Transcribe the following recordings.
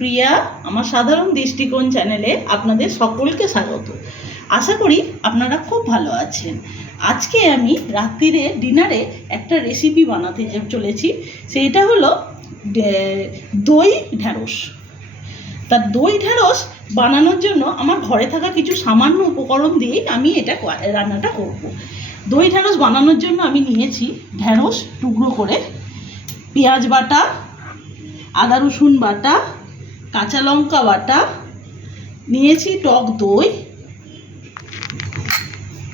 প্রিয়া, আমার সাধারণ দৃষ্টিকোণ চ্যানেলে আপনাদের সকলকে স্বাগত। আশা করি আপনারা খুব ভালো আছেন। আজকে আমি রাত্রিরে ডিনারে একটা রেসিপি বানাতে চলেছি। সেইটা হলো দই ঢ্যাঁড়স। তার দই ঢ্যাঁড়স বানানোর জন্য আমার ঘরে থাকা কিছু সামান্য উপকরণ দিয়েই আমি এটা রান্নাটা করব। দই ঢ্যাঁড়স বানানোর জন্য আমি নিয়েছি ঢ্যাঁড়স টুকরো করে, পেঁয়াজ বাটা, আদা রসুন বাটা, কাঁচা লঙ্কা বাটা, নিয়েছি টক দই,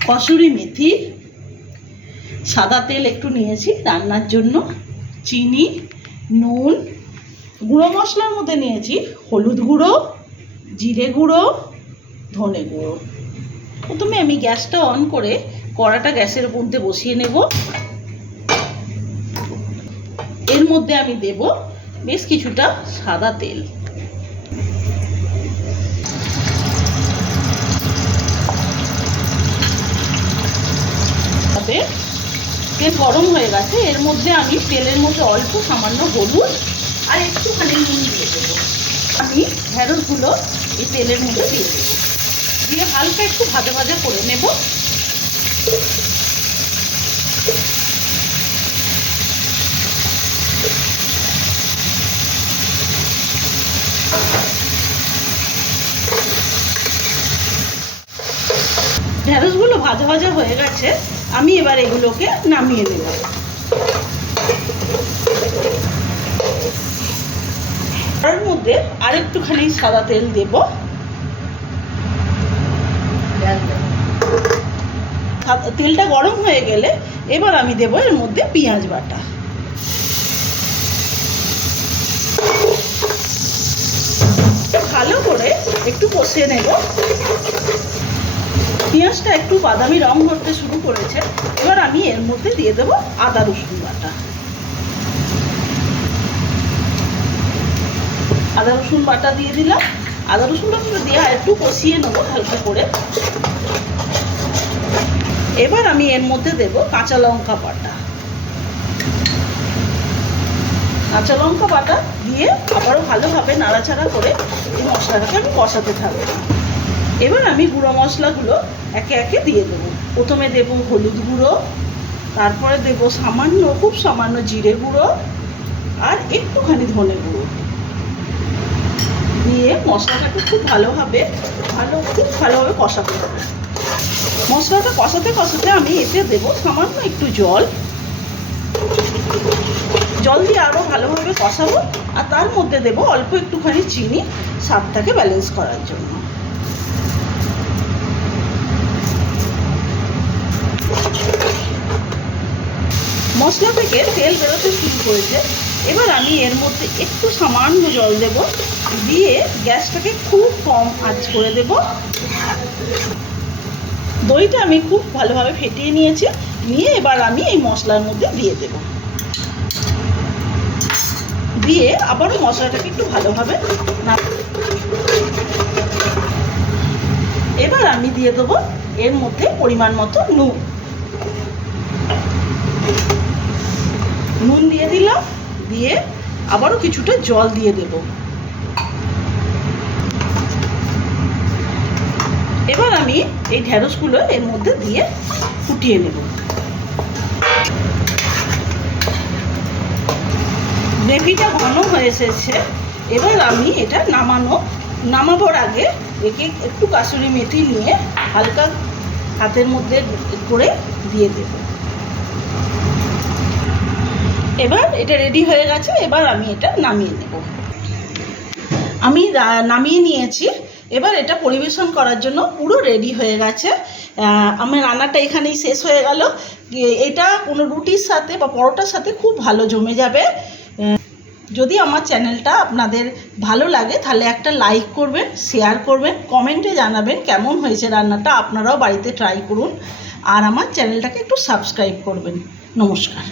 কসুরি মেথি, সাদা তেল একটু নিয়েছি রান্নার জন্য, চিনি, নুন, গুঁড়ো মশলার মধ্যে নিয়েছি হলুদ গুঁড়ো, জিরে গুঁড়ো, ধনে গুঁড়ো। প্রথমে আমি গ্যাসটা অন করে কড়াটা গ্যাসের মধ্যে বসিয়ে নেব। এর মধ্যে আমি দেব বেশ কিছুটা সাদা তেল। তেল গরম হয়ে গেছে। এর মধ্যে আমি তেলের মধ্যে অল্প সামান্য হলুদ আর একটুখানি নুন দিয়ে দেবো। আমি ঢ্যাঁড়সগুলো এই তেলের মধ্যে দিয়ে দেবো, দিয়ে হালকা একটু ভাজা ভাজা করে নেব। ঢ্যাঁড়সগুলো ভাজা ভাজা হয়ে গেছে, আমি এবার এগুলোকে নামিয়ে নেব। তার মধ্যে আরেকটুখানি সাদা তেল দেব। তেলটা গরম হয়ে গেলে এবার আমি দেব এর মধ্যে পেঁয়াজ বাটা। ভালো করে একটু কষিয়ে নেব। পেঁয়াজটা একটু বাদামি রং ধরতে শুরু করেছে। এবার আমি এর মধ্যে দিয়ে দেব আদা রসুন বাটা। আদা রসুন বাটা দিয়ে দিলাম। আদা রসুন বাটা দিয়ে আর একটু কষিয়ে নেবো হালকা করে। এবার আমি এর মধ্যে দেব কাঁচা লঙ্কা বাটা। কাঁচা লঙ্কা বাটা দিয়ে আবারও ভালোভাবে নাড়াচাড়া করে এই মশলাটাকে আমি কষাতে থাকবো। এবার আমি গুঁড়ো মশলাগুলো একে একে দিয়ে দেবো। প্রথমে দেব হলুদ গুঁড়ো, তারপরে দেব খুব সামান্য জিরে গুঁড়ো আর একটুখানি ধনে গুঁড়ো দিয়ে মশলাটাকে খুব ভালোভাবে কষাতে হবে। মশলাটা কষাতে কষাতে আমি এতে দেব সামান্য একটু জল দিয়ে আরও ভালোভাবে কষাবো। আর তার মধ্যে দেব অল্প একটুখানি চিনি, স্বাদটাকে ব্যালেন্স করার জন্য। মশলা থেকে তেল বেরোতে শুরু করেছে। এবার আমি এর মধ্যে একটু সামান্য জল দেব, দিয়ে গ্যাসটাকে খুব কম আঁচ করে দেব। দইটা আমি খুব ভালোভাবে ফেটিয়ে নিয়েছি। নিয়ে এবার আমি এই মশলার মধ্যে দিয়ে দেব, দিয়ে আবারও মশলাটাকে একটু ভালোভাবে এবার আমি দিয়ে দেবো এর মধ্যে পরিমাণ মতো নুন দিয়ে দিলাম, দিয়ে আবারও কিছুটা জল দিয়ে দেব। এবার আমি এই ঢ্যাঁড়সগুলো এর মধ্যে দিয়ে ফুটিয়ে নেব। গ্রেভিটা ঘন হয়ে এসেছে। এবার আমি এটা নামানোর আগে একে একটু কাসুরি মেথি নিয়ে হালকা হাতের মধ্যে করে দিয়ে দেব। এবার এটা রেডি হয়ে গেছে। এবার আমি এটা নামিয়ে নেব। আমি নামিয়ে নিয়েছি। এবার এটা পরিবেশন করার জন্য পুরো রেডি হয়ে গেছে। আমার রান্নাটা এখানেই শেষ হয়ে গেল। এটা কোনো রুটির সাথে বা পরোটার সাথে খুব ভালো জমে যাবে। যদি আমার চ্যানেলটা আপনাদের ভালো লাগে তাহলে একটা লাইক করবেন, শেয়ার করবেন, কমেন্টে জানাবেন কেমন হয়েছে রান্নাটা। আপনারাও বাড়িতে ট্রাই করুন আর আমার চ্যানেলটাকে একটু সাবস্ক্রাইব করবেন। নমস্কার।